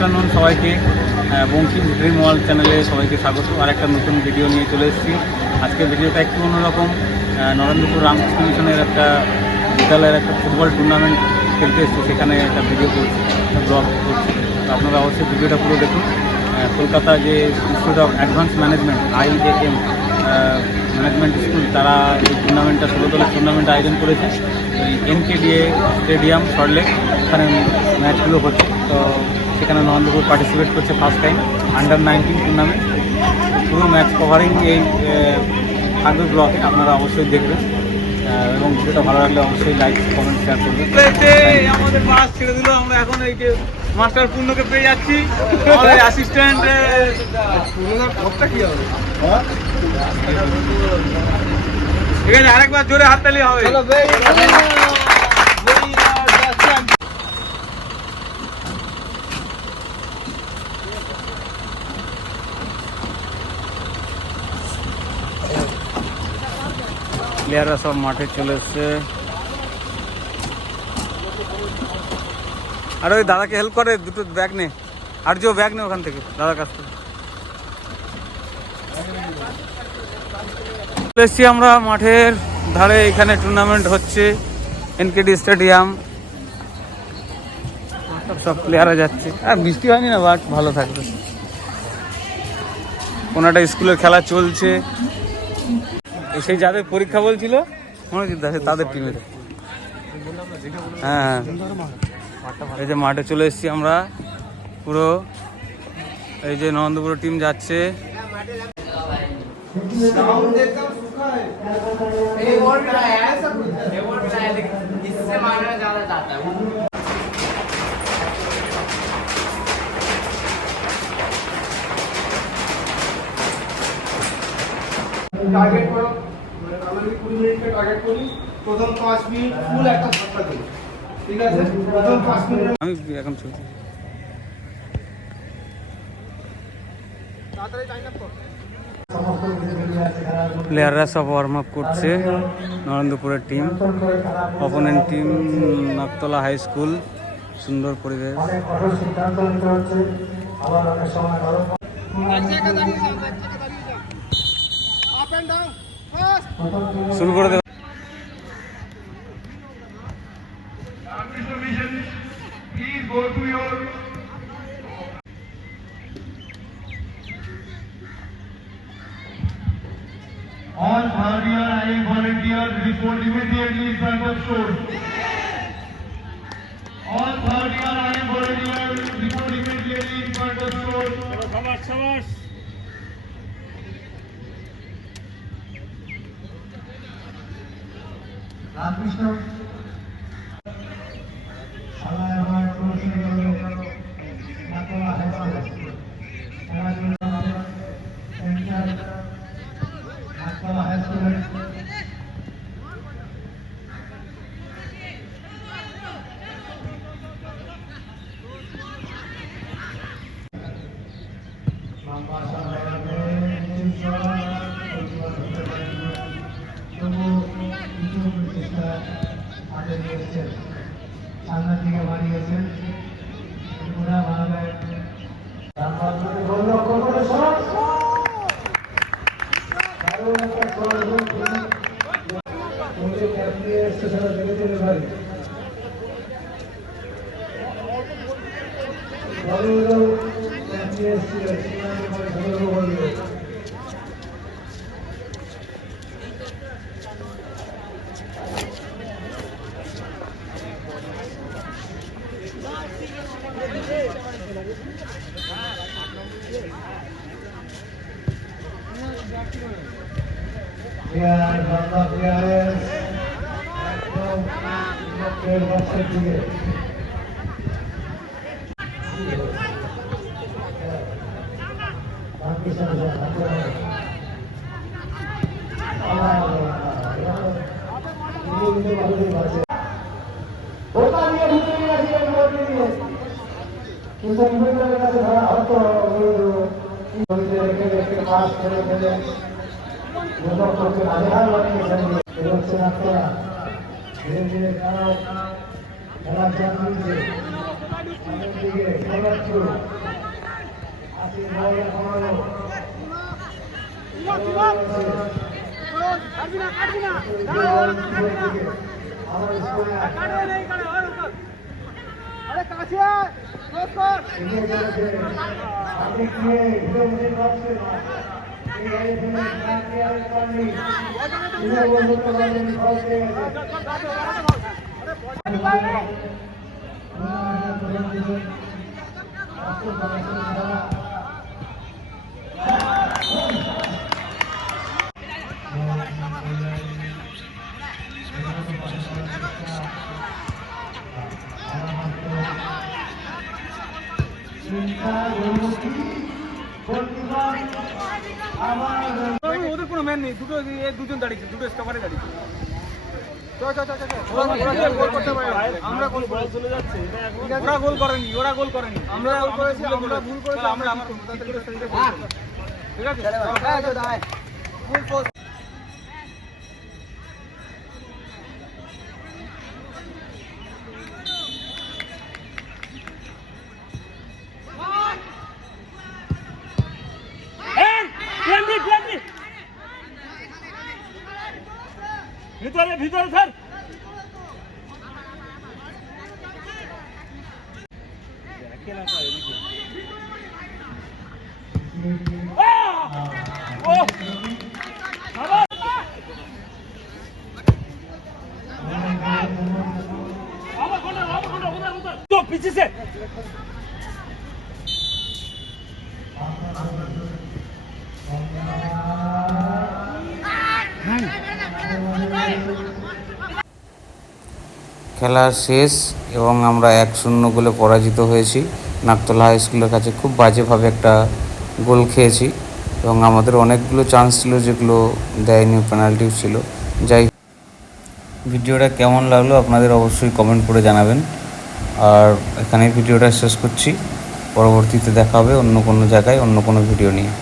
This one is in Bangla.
আফটারনুন সবাইকে। বঙ্কিম ড্রিম ওয়ার্ল্ড চ্যানেলে সবাইকে স্বাগত। আর একটা নতুন ভিডিও নিয়ে চলে এসেছি। আজকের ভিডিওটা একটু অন্যরকম। নরেন্দ্রপুর রামকৃষ্ণ মিশনের একটা বিদ্যালয়ের একটা ফুটবল টুর্নামেন্ট খেলতে এসেছি, সেখানে একটা ভিডিও করছি, ব্লগ করছি। তো আপনারা অবশ্যই ভিডিওটা পুরো দেখুন। কলকাতা যে institute of advance management IAM management school, তারা এই টুর্নামেন্টটা 16 দলের টুর্নামেন্ট আয়োজন করেছে। এই NKDA স্টেডিয়াম সল্টলেক, এখানে ম্যাচগুলো হচ্ছে। তো সেখানে নরেন্দ্রপুর পার্টিসিপেট করছে ফার্স্ট টাইম আন্ডার-19 টুর্নামেন্ট। পুরো ম্যাচ কভারিং এই থাকবে ব্লগে, আপনারা অবশ্যই দেখবেন। এবং ভিডিওটা ভালো লাগলে অবশ্যই লাইক কমেন্ট শেয়ার করবেন। আমাদের বাস ছেড়ে দিল, আমরা এখন এই যে মাস্টার পূর্ণকে পেয়ে যাচ্ছি, আমাদের অ্যাসিস্ট্যান্ট। কি হবে? ঠিক আছে, আরেকবার জোরে হাততালি হবে। প্লেয়াররা সব মাঠে চলে এসছে। আর ওই দাদাকে হেল্প করে, দুটো ব্যাগ নে, আর যে ব্যাগ নে ওখান থেকে দাদার কাছ থেকে। এসছি আমরা মাঠের ধারে, এখানে টুর্নামেন্ট হচ্ছে NKD স্টেডিয়াম। সব প্লেয়াররা যাচ্ছে। আর বৃষ্টি হয়নি না, বাট ভালো থাকবে। কোনো একটা স্কুলের খেলা চলছে, সেই যাদের পরীক্ষা বলছিল মনোজিৎ দাস, তাদের টিমের। হ্যাঁ, এই যে মাঠে চলে এসেছি আমরা পুরো। এই যে নরেন্দ্রপুর টিম যাচ্ছে। টার্গেট করো, আমরা 20 মিনিটকে টার্গেট করি। প্রথম 5 মিনিট ফুল একটা ধাক্কা দিই, ঠিক আছে? প্রথম 5 মিনিট আমি এখন চলছি। তাড়াতাড়ি লাইন আপ কর। প্লেয়াররা সব ওয়ার্ম আপ করছে। নরেন্দ্রপুরের team, opponent team Naktala high school. সুন্দর পরিবেশ। শুরু করে দেব। All third-year IAM volunteers report immediately in front of shore. All third-year IAM volunteers report immediately in front of shore. Shabash. Ramkrishna. Salayama Crossing Road. Nakola High School. Nakola High School. সামনের দিকে বাড়িয়েছেন পুরা ভাবে কিন্তু ইন্ডিয়ানের কাছে ধরা হতো রেখে পাস করে ফেলে করতে আধার বানিয়েছেন। হচ্ছে আপনারা ধীরে ধীরে খেলার চাপ দিচ্ছে। দিকে ৭৭ ৮০ বল ১৫ আবার স্কোয়ার এগিয়ে চলেছে আপনি কি ভিডিও মধ্যে পাচ্ছেন এই গাড়ি থেকে আর পারনি ভিডিও বলতে পারলেন ফল পেয়ে ওদের কোনো ম্যান নেই, দুজন দাঁড়িয়েছে, দুটো স্টপারে দাঁড়িয়েছে। আমরা গোল করে চলে যাচ্ছে, ওরা গোল করেনি, আমরা গোল করেছি, আমরা ভুল করেছি, আমরা ঠিক আছে। ফুল পোস্ট ভিতরে ভিতরে স্যার पीछे से খেলা শেষ এবং আমরা 1-0 গোলে পরাজিত হয়েছি। নাকতলা হাই স্কুলের কাছে খুব বাজেভাবে একটা গোল খেয়েছি এবং আমাদের অনেকগুলো চান্স ছিল যেগুলো দেয়নি, পেনাল্টি ছিল। যাই, ভিডিওটা কেমন লাগলো আপনাদের অবশ্যই কমেন্ট করে জানাবেন। আর এখানে ভিডিওটা শেষ করছি, পরবর্তীতে দেখা হবে অন্য কোনো জায়গায় অন্য কোনো ভিডিও নিয়ে।